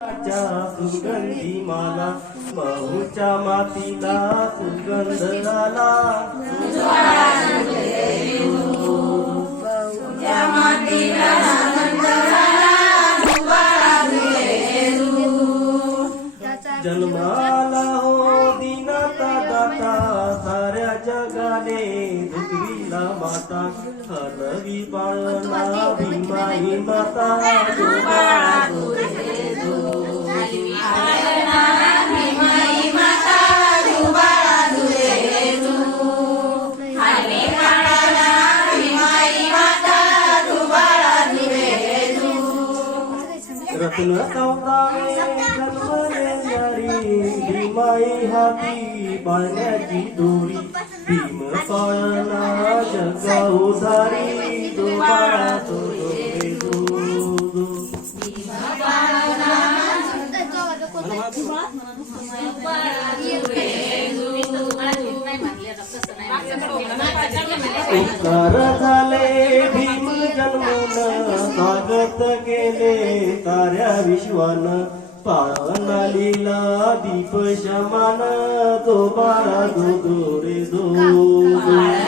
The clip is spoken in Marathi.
सुगंधी माला महूच्या मातीला सुगंध झाला जन्माला हो दिनाता दाता साऱ्या जगाने पृथ्वीला माता हरवी पाळणा भीमाई माता रत्न सौदाने जन्मलेणारी भीमाई हाती पाळण्याची दोरी भीम पाळणा जगा उधारी दो बाळा दो रे दो उपकार झाले भीम जन्मून स्वागत केले साऱ्या विश्वान पाळणा लीला दीप शमान दो बाळा दो रे दो